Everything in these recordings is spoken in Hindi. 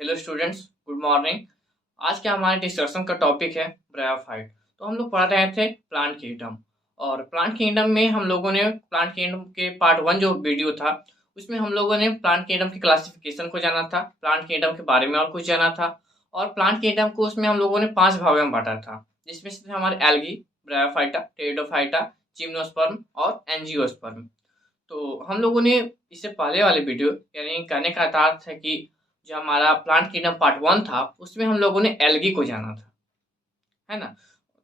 Hello students, good morning. आज का हमारे डिस्कशन का टॉपिक है ब्रायोफाइट। तो हम लोग पढ़ रहे थे प्लांट किंगडम, और प्लांट किंगडम में हम लोगों ने प्लांट किंगडम के पार्ट 1 जो वीडियो था उसमें हम लोगों ने प्लांट किंगडम की क्लासिफिकेशन को जाना था, प्लांट किंगडम के बारे में और कुछ जाना था। और प्लांट किंगडम को उसमें हम लोगों ने 5 भागों में बांटा था, जिसमें से थे हमारे एल्गी, ब्रायोफाइटा, टेरिडोफाइटा, जिम्नोस्पर्म और एंजियोस्पर्म। तो हम लोगों ने इससे पहले वाले वीडियो, यानी कहने का अर्थ है कि जो हमारा प्लांट किंगडम पार्ट 1 था उसमें हम लोगों ने एल्गी को जाना था, है ना।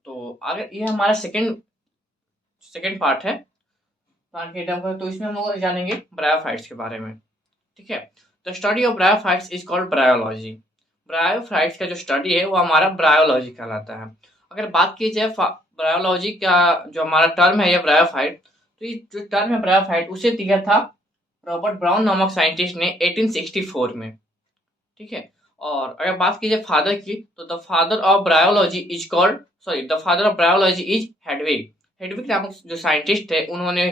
तो अगर ये हमारा सेकंड सेकंड पार्ट है प्लांट किंगडम का, तो इसमें हम लोग जानेंगे ब्रायोफाइट्स के बारे में। ठीक है। The study of bryophytes is called bryology. Bryophytes का जो स्टडी है वो हमारा ब्रायोलॉजी कहलाता है। अगर बात की जाए ब्रायोलॉजी का, जो हमारा टर्म है ये ब्रायोफाइट, तो ये जो टर्म है ब्रायोफाइट उसे दिया था रॉबर्ट ब्राउन नामक साइंटिस्ट ने 1864 में। ठीक है। और अगर बात की जाए फादर की, तो the father of bryology is called the father of bryology is Hedwig. Hedwig नामक जो साइंटिस्ट थे उन्होंने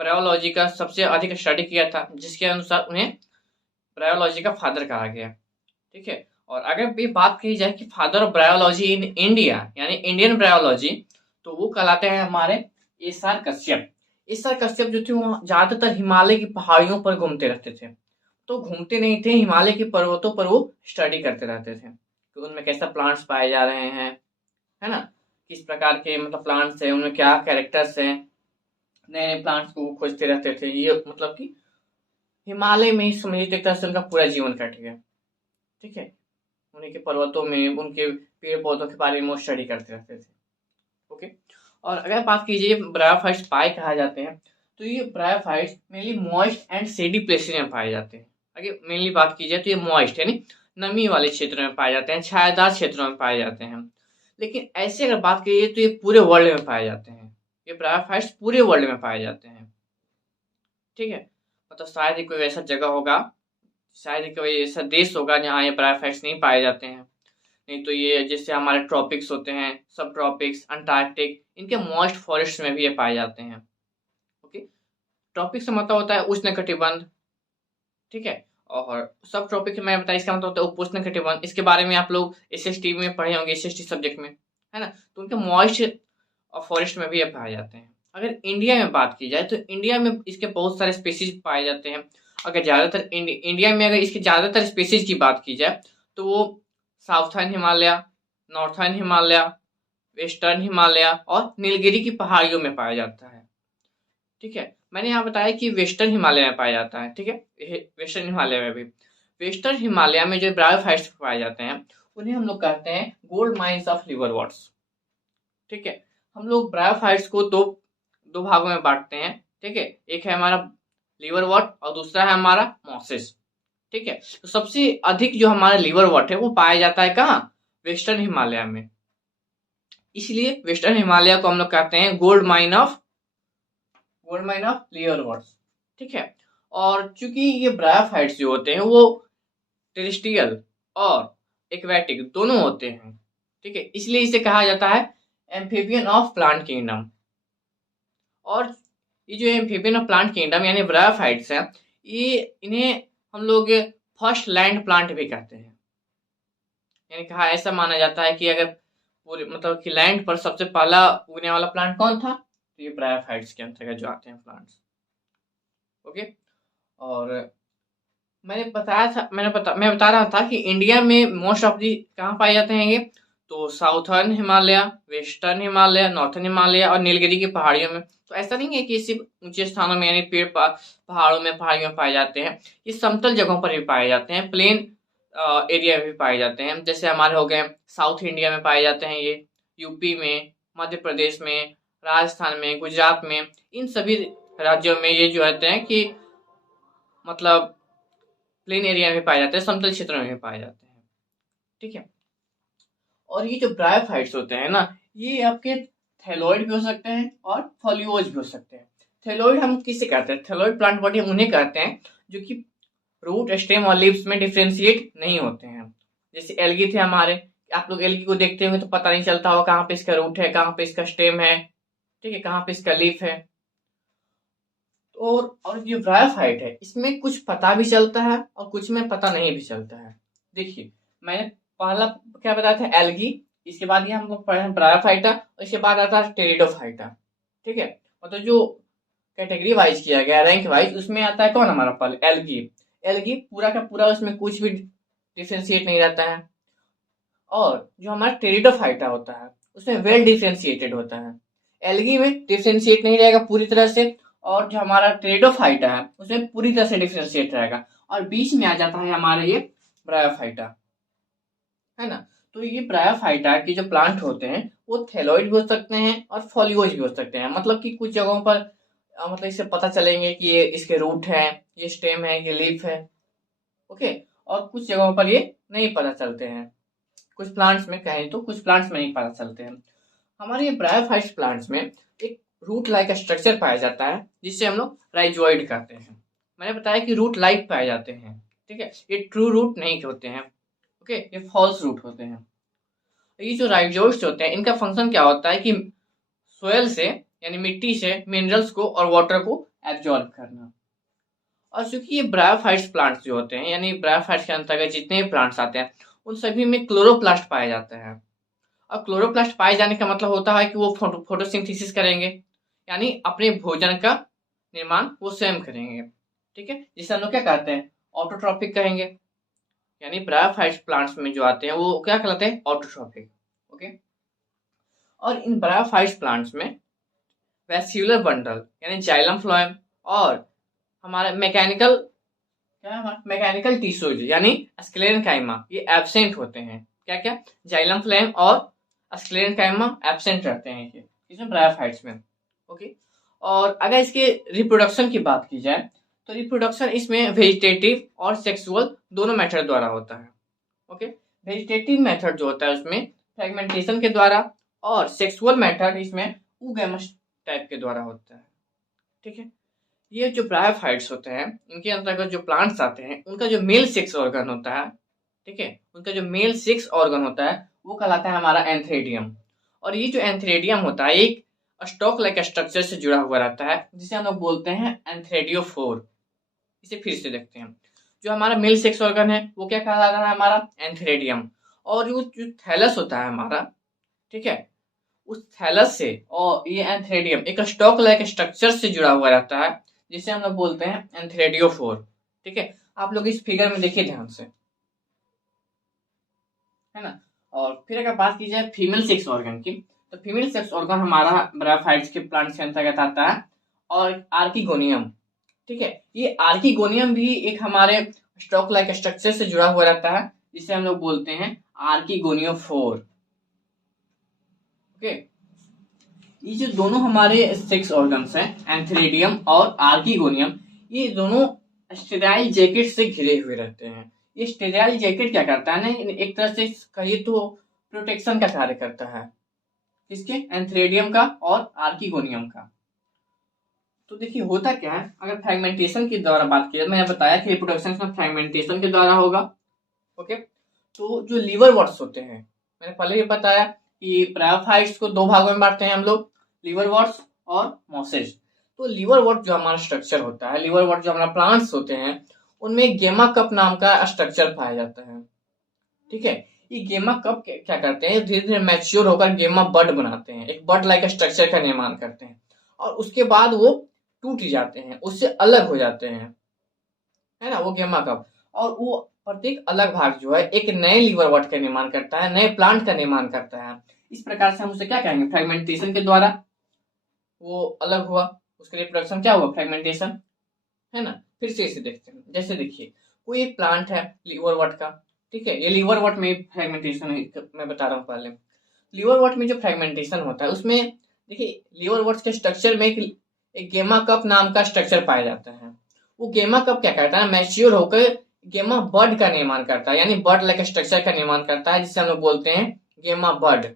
ब्रायोलॉजी का सबसे अधिक स्टडी किया था, जिसके अनुसार उन्हें ब्रायोलॉजी का फादर कहा गया। ठीक है। और अगर ये बात कही जाए कि father of bryology in India, यानी इंडियन ब्रायोलॉजी, तो वो कहलाते हैं हमारे S R Kashyap. S R Kashyap जो थे वो ज्यादातर हिमालय की पहाड़ियों पर घूमते रहते थे। तो घूमते नहीं थे, हिमालय के पर्वतों पर वो स्टडी करते रहते थे कि उनमें कैसा प्लांट्स पाए जा रहे हैं, है ना, किस प्रकार के मतलब प्लांट्स हैं, उनमें क्या कैरेक्टर्स हैं। नए नए प्लांट्स को वो खोजते रहते थे। ये मतलब कि हिमालय में ही समझिए एक तरह से उनका पूरा जीवन कट गया। ठीक है। उन्हीं के पर्वतों में उनके पेड़ पौधों के बारे में वो स्टडी करते रहते थे। ओके। और अगर बात कीजिए ब्रायोफाइट्स पाए कहा जाते हैं, तो ये bryophytes mainly moist and shady places में पाए जाते हैं। अगर मेनली बात की जाए तो ये मॉइस्ट यानी नमी वाले क्षेत्रों में पाए जाते हैं, छायादार क्षेत्रों में पाए जाते हैं। लेकिन ऐसे अगर बात कीजिए तो ये पूरे वर्ल्ड में पाए जाते हैं। ये ब्रायोफाइट्स पूरे वर्ल्ड में पाए जाते हैं। ठीक है। मतलब शायद ही कोई ऐसा जगह होगा, शायद ही कोई ऐसा देश होगा जहाँ ये ब्रायोफाइट्स नहीं पाए जाते हैं। नहीं तो ये जैसे हमारे ट्रॉपिक्स होते हैं, सब ट्रॉपिक्स, अंटार्कटिक, इनके मॉइस्ट फॉरेस्ट में भी ये पाए जाते हैं। ओके। ट्रॉपिक्स का मतलब होता है उष्ण कटिबंध। ठीक है। और सब ट्रॉपिक मैंने बताया इसका मतलब होता है उपोष्ण कटिबंध। इसके बारे में आप लोग एसएसटी में पढ़े होंगे, एसएसटी सब्जेक्ट में, है ना। तो उनके मॉइस्ट फॉरेस्ट में भी ये पाए जाते हैं। अगर इंडिया में बात की जाए तो इंडिया में इसके बहुत सारे स्पीसीज पाए जाते हैं। अगर ज़्यादातर इंडिया में अगर इसके ज़्यादातर स्पीसीज की बात की जाए तो वो southern Himalaya, northern Himalaya, western Himalaya और नीलगिरी की पहाड़ियों में पाया जाता है। ठीक है। मैंने यहाँ बताया कि वेस्टर्न हिमालय में पाया जाता है। ठीक है। वेस्टर्न हिमालय में भी, वेस्टर्न हिमालय में जो ब्रायोफाइट्स पाए जाते हैं उन्हें हम लोग कहते हैं गोल्ड माइन्स ऑफ लिवरवर्ट्स। ठीक है। हम लोग ब्रायोफाइट्स को दो दो भागों में बांटते हैं। ठीक है। एक है हमारा लिवरवर्ट और दूसरा है हमारा मॉसेस। ठीक है। तो सबसे अधिक जो हमारा लिवरवर्ट है वो पाया जाता है कहाँ? वेस्टर्न हिमालय में। इसलिए वेस्टर्न हिमालय को हम लोग कहते हैं गोल्ड माइन ऑफ लिवरवर्ट्स। ठीक है। और चूंकि ये ब्रायोफाइट्स जो होते हैं वो टेरेस्ट्रियल और एक्वेटिक दोनों होते हैं। ठीक है। इसलिए इसे कहा जाता है एम्फीबियन ऑफ प्लांट किंगडम। और ये जो एम्फीबियन ऑफ प्लांट किंगडम यानी ब्रायोफाइट्स हैं, ये इन्हें हम लोग फर्स्ट लैंड प्लांट भी कहते हैं। यानी कहा ऐसा माना जाता है कि अगर पूरे मतलब कि लैंड पर सबसे पहला उगने वाला प्लांट कौन था, तो ये ब्रायोफाइट्स के अंतर्गत जो आते हैं प्लांट्स। ओके। और मैं बता रहा था कि इंडिया में मोस्ट ऑफ दी कहाँ पाए जाते हैं ये, तो southern Himalaya, western Himalaya, northern Himalaya और नीलगिरी की पहाड़ियों में। तो ऐसा नहीं है कि सिर्फ ऊंचे स्थानों में यानी पहाड़ों में, पहाड़ियों में पाए जाते हैं। ये समतल जगहों पर भी पाए जाते हैं, प्लेन एरिया में भी पाए जाते हैं। जैसे हमारे हो गए साउथ इंडिया में पाए जाते हैं ये, यूपी में, मध्य प्रदेश में, राजस्थान में, गुजरात में, इन सभी राज्यों में ये जो होते हैं कि मतलब प्लेन एरिया में पाए जाते हैं, समतल क्षेत्रों में भी पाए जाते हैं। ठीक है। और ये जो ब्रायोफाइट्स होते हैं ना, ये आपके थैलोइड भी हो सकते हैं और फॉलियोज भी हो सकते हैं। थैलोइड हम किसे कहते हैं? थैलोइड प्लांट बॉडी हम उन्हें कहते हैं जो कि रूट, स्टेम और लीव्स में डिफ्रेंशिएट नहीं होते हैं। जैसे एल्गी थे हमारे, आप लोग एल्गी को देखते होंगे तो पता नहीं चलता होगा कहाँ पे इसका रूट है, कहाँ पे इसका स्टेम है, ठीक है, कहाँ पे इसका लीफ है। और जो ब्रायोफाइट है इसमें कुछ पता भी चलता है और कुछ में पता नहीं भी चलता है। देखिए, मैंने पहला क्या बताया था, एल्गी, इसके बाद ये हम लोग पढ़े हैं ब्रायोफाइटा, और इसके बाद आता है टेरिडोफाइटा। ठीक है, मतलब जो कैटेगरी वाइज किया गया, रैंक वाइज, उसमें आता है कौन हमारा पहले, एल्गी। एल्गी पूरा का पूरा, उसमें कुछ भी डिफ्रेंशिएट नहीं रहता है। और जो हमारा टेरिडोफाइटा होता है उसमें वेल डिफ्रेंशिएटेड होता है। एल्गी में डिफ्रेंशिएट नहीं रहेगा पूरी तरह से, और जो हमारा टेरिडोफाइटा है उसमें पूरी तरह से डिफ्रेंशिएट रहेगा, और बीच में आ जाता है हमारा ये ब्रायोफाइटा, है ना। तो ये ब्रायोफाइटा के जो प्लांट होते हैं वो थैलोइड भी हो सकते हैं और फॉलियोज भी हो सकते हैं, मतलब कि कुछ जगहों पर मतलब इससे पता चलेंगे कि ये इसके रूट है, ये स्टेम है, ये लीफ है। ओके, और कुछ जगहों पर ये नहीं पता चलते हैं, कुछ प्लांट्स में कहें तो कुछ प्लांट्स में नहीं पता चलते हैं। हमारे ये ब्रायोफाइट्स प्लांट्स में एक रूट लाइक स्ट्रक्चर पाया जाता है जिससे हम लोग राइजोइड कहते हैं। मैंने बताया कि रूट लाइक पाए जाते हैं, ठीक है, ये ट्रू रूट नहीं होते हैं। ओके, ये फॉल्स रूट होते हैं। ये जो राइजोइड्स होते हैं इनका फंक्शन क्या होता है कि सोयल से यानी मिट्टी से मिनरल्स को और वाटर को एब्जॉर्ब करना। और चूंकि ये ब्रायोफाइट्स प्लांट्स जो होते हैं, यानी ब्रायोफाइट्स के अंतर्गत जितने भी प्लांट्स आते हैं उन सभी में क्लोरोप्लास्ट पाए जाते हैं। और क्लोरोप्लास्ट पाए जाने का मतलब होता है कि वो फोटोसिंथेसिस करेंगे, यानी अपने भोजन का निर्माण वो स्वयं करेंगे। ठीक है, जिसे हम लोग क्या कहते हैं, ऑटोट्रॉपिक कहेंगे। यानी ब्रायोफाइट्स प्लांट्स में जो आते हैं वो क्या कहलाते हैं, ऑटोट्रॉपिक। ओके, और इन ब्रायोफाइट्स प्लांट्स में वैस्क्यूलर बंडल यानी जाइलम फ्लोएम और हमारा मैकेनिकल क्या है, हमारा मैकेनिकल टिश्यूज यानी स्क्लेरेनकाइमा, ये एब्सेंट होते हैं। क्या क्या, जाइलम फ्लोएम और स्क्लेरेनकाइमा एब्सेंट रहते हैं ये इसमें ब्रायोफाइट्स में। ओके, और अगर इसके रिप्रोडक्शन की बात की जाए तो रिप्रोडक्शन इसमें वेजिटेटिव और सेक्सुअल दोनों मेथड द्वारा होता है। ओके, वेजिटेटिव मेथड जो होता है उसमें फ्रेगमेंटेशन के द्वारा, और सेक्सुअल मेथड इसमें ऊगैमस टाइप के द्वारा होता है। ठीक है, ये जो ब्रायोफाइट्स होते हैं इनके अंतर्गत जो प्लांट्स आते हैं उनका जो मेल सेक्स ऑर्गन होता है, ठीक है, उनका जो मेल सेक्स ऑर्गन होता है वो कहलाता है हमारा एंथ्रेडियम। और ये जो एंथ्रेडियम होता है एक स्टॉक लाइक स्ट्रक्चर से जुड़ा हुआ रहता है जिसे हम लोग बोलते हैं एंथ्रेडियोफोर। इसे फिर से देखते हैं, जो हमारा मेल सेक्स ऑर्गन है वो क्या कहलाता है, हमारा एंथ्रेडियम। और जो थैलस होता है हमारा, ठीक है, उस थैलस से और ये एंथ्रेडियम एक स्टॉक लाइक स्ट्रक्चर से जुड़ा हुआ रहता है जिसे हम लोग बोलते हैं एंथ्रेडियोफोर। ठीक है, आप लोग इस फिगर में देखिए ध्यान से, है ना। और फिर अगर बात की जाए फीमेल सेक्स ऑर्गन की, तो फीमेल सेक्स ऑर्गन हमारा ब्रायोफाइट्स के प्लांट्स के अंतर्गत आता है, और आर्किगोनियम। ठीक है, ये आर्किगोनियम भी एक हमारे स्टॉक लाइक स्ट्रक्चर से जुड़ा हुआ रहता है जिसे हम लोग बोलते हैं आर्किगोनियोफोर। ओके, ये जो दोनों हमारे सेक्स ऑर्गन्स हैं एंथ्रेडियम और आर्किगोनियम, ये दोनों स्टेराइल जैकेट से घिरे हुए रहते हैं। ये स्टेराइल जैकेट क्या करता है ना, एक तरह से कहिए तो प्रोटेक्शन का कार्य करता है, किसके, एंथ्रेडियम का और आर्किगोनियम का। तो देखिए होता क्या है, अगर फ्रेगमेंटेशन के द्वारा बात की, मैंने बताया कि रिप्रोडक्शन फ्रेगमेंटेशन के द्वारा होगा। ओके, तो जो लीवर वॉट्स होते हैं, मैंने पहले ही बताया कि ब्रायोफाइट्स को दो भागों में बांटते हैं हम लोग, लीवर वॉट्स और मॉसेज। तो लीवर वॉट जो हमारा स्ट्रक्चर होता है, लीवर वॉट जो हमारा प्लांट्स होते हैं उनमें गेमा कप नाम का स्ट्रक्चर पाया जाता है। ठीक है, ये गेमा कप क्या करते हैं, धीरे धीरे मैच्योर होकर गेमा बड बनाते हैं, एक बड लाइक स्ट्रक्चर का निर्माण करते हैं, और उसके बाद वो टूट जाते हैं, उससे अलग हो जाते हैं, है ना, वो गेमा कप। और वो प्रत्येक अलग भाग जो है एक नए लीवर वॉट का निर्माण करता है, नए प्लांट का निर्माण करता है। इस प्रकार से हम उसे क्या कहेंगे, फ्रेगमेंटेशन के द्वारा वो अलग हुआ, उसके रिप्रोडक्शन क्या हुआ, फ्रेगमेंटेशन, है ना। फिर से इसे देखते हैं, जैसे देखिए कोई एक प्लांट है लीवर वॉट का, ठीक है, ये लीवर वॉट में फ्रेगमेंटेशन मैं बता रहा हूँ पहले। लीवर वॉट में जो फ्रेगमेंटेशन होता है उसमें देखिए लीवर वॉट के स्ट्रक्चर में एक गेमा कप नाम का स्ट्रक्चर पाया जाता है। वो गेमा कप क्या करता है, मैच्योर होकर गेमा बड का निर्माण करता है, यानी बड लाइक स्ट्रक्चर का निर्माण करता है जिसे हम लोग बोलते हैं गेमा बड।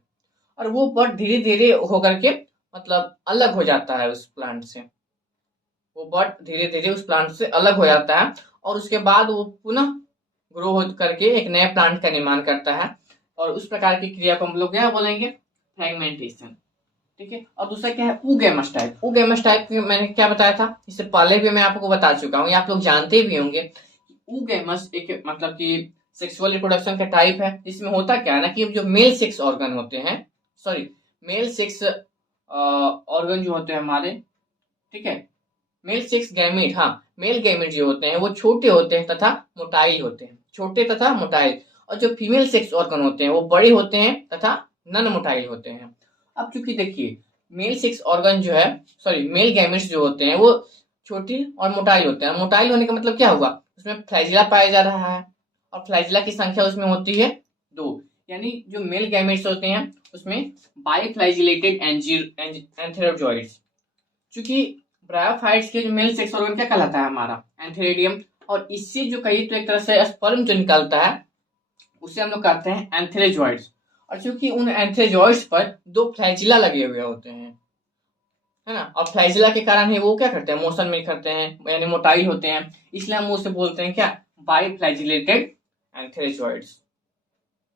और वो बड धीरे धीरे होकर के मतलब अलग हो जाता है उस प्लांट से, वो बड धीरे धीरे उस प्लांट से अलग हो जाता है, और उसके बाद वो पुनः ग्रो हो करके एक नए प्लांट का निर्माण करता है। और उस प्रकार की क्रिया को हम लोग क्या बोलेंगे, फ्रेगमेंटेशन। ठीक है, और दूसरा क्या है, ऊगैमस टाइप। ऊगैमस टाइप मैंने क्या बताया था, इससे पहले भी मैं आपको बता चुका हूँ, आप लोग जानते भी होंगे। ऊगैमस एक मतलब कि सेक्सुअल रिप्रोडक्शन का टाइप है। इसमें होता क्या है ना कि जो मेल सेक्स ऑर्गन होते हैं, सॉरी, मेल सेक्स ऑर्गन जो होते हैं हमारे, ठीक है, मेल सेक्स गैमीट, हाँ, मेल गैमीट जो होते हैं वो छोटे होते हैं तथा मोटाइल होते हैं, छोटे तथा मोटाइल। और जो फीमेल सेक्स ऑर्गन होते हैं वो बड़े होते हैं तथा नन मोटाइल होते हैं। अब चूंकि देखिए मेल सेक्स ऑर्गन जो है, सॉरी, मेल गैमेट्स जो होते हैं वो छोटी और मोटाइल होते हैं। मोटाइल होने का मतलब क्या हुआ, उसमें फ्लैजिला पाया जा रहा है और फ्लैजिला की संख्या उसमें होती है 2। यानी जो मेल गैमेट्स होते हैं उसमें बाइफ्लैजिलेटेड एंथेरोजॉइड्स। चूंकि ब्रायोफाइट्स के जो मेल सेक्स ऑर्गन क्या कहलाता है हमारा, एंथेरिडियम, और इससे जो कही तो एक तरह से स्पर्म जो निकलता है उसे हम लोग कहते हैं एंथेरेजॉइड्स। और चूंकि उन एंथेरेजॉइड्स पर 2 फ्लैजिला लगे हुए होते हैं, है ना, और फ्लैजिला के कारण ही वो क्या करते हैं, मोशन में करते हैं, यानी मोटाइल होते हैं, इसलिए हम उसे बोलते हैं क्या, बाइफ्लैजिलेटेड एंथेरेजॉइड्स।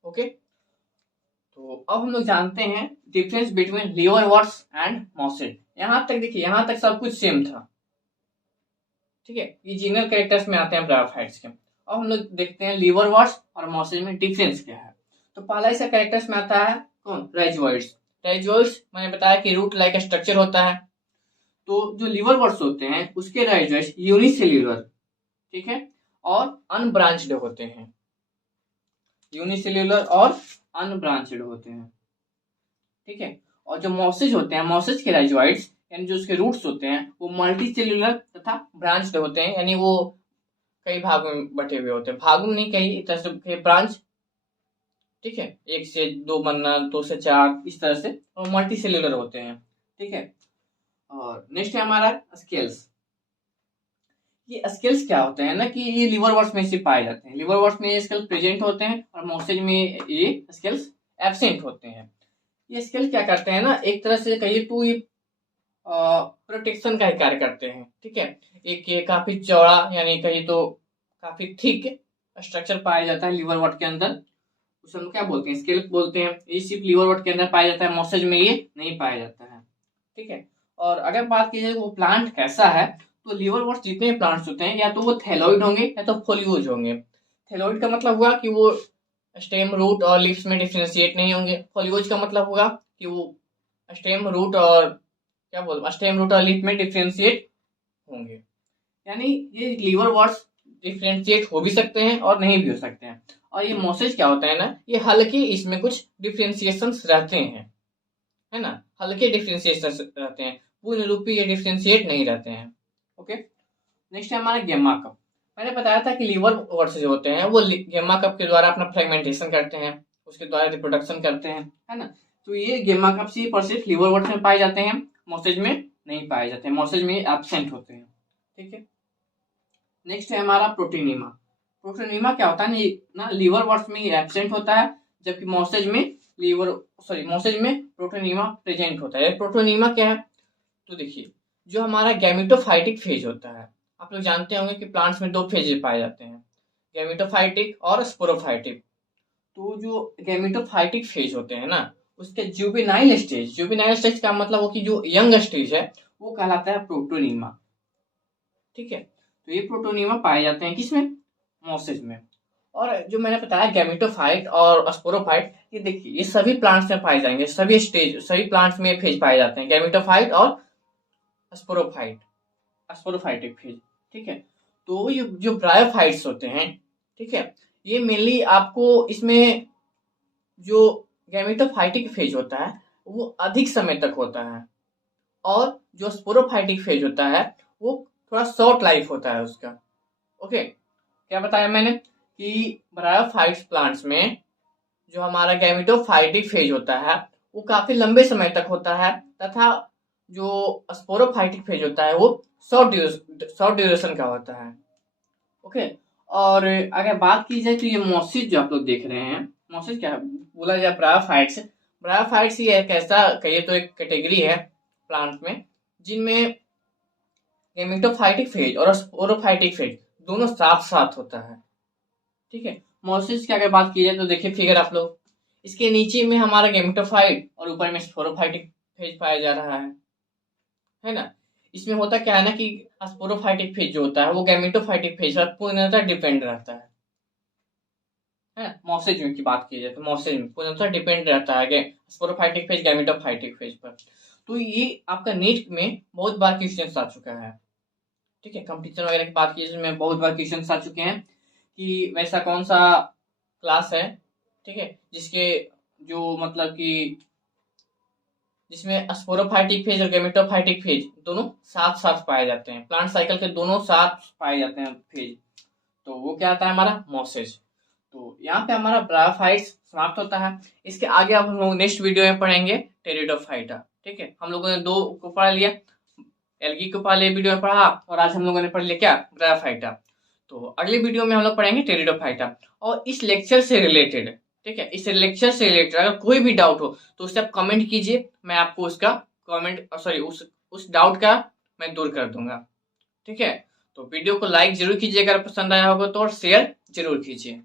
ओके, तो अब हम लोग जानते हैं डिफरेंस बिटवीन लीवरवर्ट्स एंड मॉसेज। यहां तक देखिए, यहां तक सब कुछ सेम था, ठीक है, ये जनरल कैरेक्टर्स में आते हैं ब्रायोफाइट्स के। अब हम लोग देखते हैं लीवरवर्ट्स और मॉसेज में डिफरेंस क्या है। तो पहला इसका कैरेक्टर्स में आता है कौन, राइजोइड्स। राइजोइड्स मैंने बताया कि रूट लाइक स्ट्रक्चर होता है। तो जो लीवरवर्ट्स होते हैं उसके राइजोइड्स यूनिसेल्यूलर, ठीक है, और अनब्रांच्ड होते हैं, यूनिसेल्यूलर और अनब्रांच्ड होते हैं, ठीक है। और जो मॉसेज होते हैं, मॉसेज के राइजोइड्स यानी जो उसके रूट्स होते हैं वो मल्टी सेल्यूलर तथा ब्रांच्ड होते हैं, यानी वो कई भागों में बटे हुए होते हैं, भागों में नहीं, कई तरह से ब्रांच, ठीक है, 1 से 2 बनना, 2 से 4, इस तरह से, और मल्टी सेल्यूलर होते हैं, ठीक है। और नेक्स्ट है हमारा स्केल्स। ये स्केल्स क्या होते हैं ना कि ये लिवरवर्ट्स में से पाए जाते हैं, लिवरवर्ट्स में ये स्केल्स प्रेजेंट होते हैं और मॉसेज में ये स्केल्स एब्सेंट होते हैं। ये स्केल क्या करते हैं ना, एक तरह से कहिए तो ये प्रोटेक्शन का कार्य करते हैं, ठीक है। एक ये काफी चौड़ा, यानी कहिए तो काफी थिक स्ट्रक्चर पाया जाता है लिवरवर्ट के अंदर, उसे हम क्या बोलते हैं, स्केल बोलते हैं। ये सिर्फ लिवरवर्ट के अंदर पाया जाता है, मॉसेज में ये नहीं पाया जाता है, ठीक है। और अगर बात की जाए वो प्लांट कैसा है, तो लिवरवर्ट जितने प्लांट्स होते हैं या तो वो थैलोइड होंगे या तो फोलियोज होंगे। थैलोइड का मतलब हुआ कि वो स्टेम, रूट और लीव्स में डिफ्रेंशिएट नहीं होंगे। फोलियोज का मतलब होगा कि वो स्टेम, रूट और क्या बोल, स्टेम, रूट और लीफ में डिफ्रेंशिएट होंगे। यानी ये लीवर वर्ड्स डिफ्रेंशिएट हो भी सकते हैं और नहीं भी हो सकते हैं। और ये मोसेज क्या होता है ना, ये हल्के, इसमें कुछ डिफ्रेंशिएशन रहते हैं, है ना, हल्के डिफ्रेंशिएशन रहते हैं, पूर्ण रूपी ये डिफ्रेंशिएट नहीं रहते हैं। ओके, नेक्स्ट है हमारा गेमा कप। मैंने बताया था कि लीवर वर्ड्स जो होते हैं वो गेमा कप के द्वारा अपना फ्रेगमेंटेशन करते हैं, उसके द्वारा रिप्रोडक्शन करते हैं, है ना। तो ये गेमा कप सिर्फ और सिर्फ लीवर वर्ड्स में पाए जाते हैं, मोसेज में नहीं पाए जाते हैं, मोसेज में एब्सेंट होते हैं, ठीक है। नेक्स्ट है हमारा प्रोटीनिमा। प्रोटीनिमा क्या होता है ना, लीवर वर्ड्स में एब्सेंट होता है, जबकि मोसेज में लीवर, सॉरी, मोसेज में प्रोटीनिमा प्रेजेंट होता है। प्रोटीनिमा क्या है, तो देखिए जो हमारा गैमेटोफाइटिक फेज होता है, आप लोग जानते होंगे कि प्लांट्स में 2 फेजेस पाए जाते हैं, गैमेटोफाइटिक और स्पोरोफाइटिक। तो जो गैमेटोफाइटिक फेज होते हैं ना, उसके जुवेनाइल स्टेज, जुवेनाइल स्टेज का मतलब हो कि जो यंग स्टेज है वो कहलाता है प्रोटोनिमा, ठीक है। तो ये प्रोटोनिमा पाए जाते हैं किसमें, मॉसेज में। और जो मैंने बताया गैमेटोफाइट और स्पोरोफाइट, ये देखिए ये सभी प्लांट्स में पाए जाएंगे, सभी स्टेज, सभी प्लांट्स में फेज पाए जाते हैं, गैमेटोफाइट और स्पोरोफाइट, स्पोरोफाइटिक फेज, ठीक है। तो ये जो ब्रायोफाइट्स होते हैं, ठीक है, ये मेनली आपको इसमें जो गैमेटोफाइटिक फेज होता है वो अधिक समय तक होता है, और जो स्पोरोफाइटिक फेज होता है वो थोड़ा शॉर्ट लाइफ होता है उसका। ओके, क्या बताया मैंने कि ब्रायोफाइट्स प्लांट्स में जो हमारा गैमेटोफाइटिक फेज होता है वो काफी लंबे समय तक होता है, तथा जो स्पोरोफाइटिक फेज होता है वो शॉर्ट ड्यूरेशन का होता है। ओके, और अगर बात की जाए तो ये मॉसिस जो आप लोग देख रहे हैं, मॉसिस क्या है, बोला जाए ब्रायोफाइट्स। ब्रायोफाइट्स ये एक ऐसा कहिए तो एक कैटेगरी है प्लांट में जिनमें गैमेटोफाइटिक फेज और स्पोरोफाइटिक फेज दोनों साथ साथ होता है, ठीक है। मॉसिस की अगर बात की जाए तो देखिए फिगर आप लोग, इसके नीचे में हमारा गैमेटोफाइट और ऊपर में स्पोरोफाइटिक फेज पाया जा रहा है ना। इसमें होता क्या है ना कि स्पोरोफाइटिक फेज जो होता है वो गैमेटोफाइटिक फेज पर पूर्णतः डिपेंड रहता है, है मॉर्फिज्म की बात की जाए तो मॉर्फिज्म पूर्ण रूप से डिपेंड रहता है स्पोरोफाइटिक फेज गैमेटोफाइटिक फेज पर। तो ये आपका नीट में बहुत बार क्वेश्चन आ चुका है, ठीक है। कंपटीशन वगैरह की बात की जिसमें बहुत बार क्वेश्चन आ चुके हैं कि वैसा कौन सा क्लास है, ठीक है, जिसके जो मतलब कि जिसमें स्पोरोफाइटिक फेज और गैमेटोफाइटिक फेज दोनों साथ साथ पाए जाते हैं, प्लांट साइकिल के दोनों साथ पाए जाते हैं फेज, तो वो क्या आता है हमारा मॉसेज। तो यहाँ पे हमारा ब्रायोफाइट्स समाप्त होता है। इसके आगे अब हम लोग नेक्स्ट वीडियो में पढ़ेंगे टेरिडोफाइटा, ठीक है। हम लोगों ने दो को पढ़ लिया, एल्गी को पहले वीडियो में पढ़ा और आज हम लोगों ने पढ़ लिया क्या, ब्रायोफाइटा। तो अगले वीडियो में हम लोग पढ़ेंगे टेरिडोफाइटा। और इस लेक्चर से रिलेटेड, ठीक है, इस लेक्चर से रिलेटेड अगर कोई भी डाउट हो तो उससे आप कमेंट कीजिए, मैं आपको उसका कमेंट सॉरी उस डाउट का मैं दूर कर दूंगा, ठीक है। तो वीडियो को लाइक जरूर कीजिए अगर पसंद आया होगा तो, और शेयर जरूर कीजिए।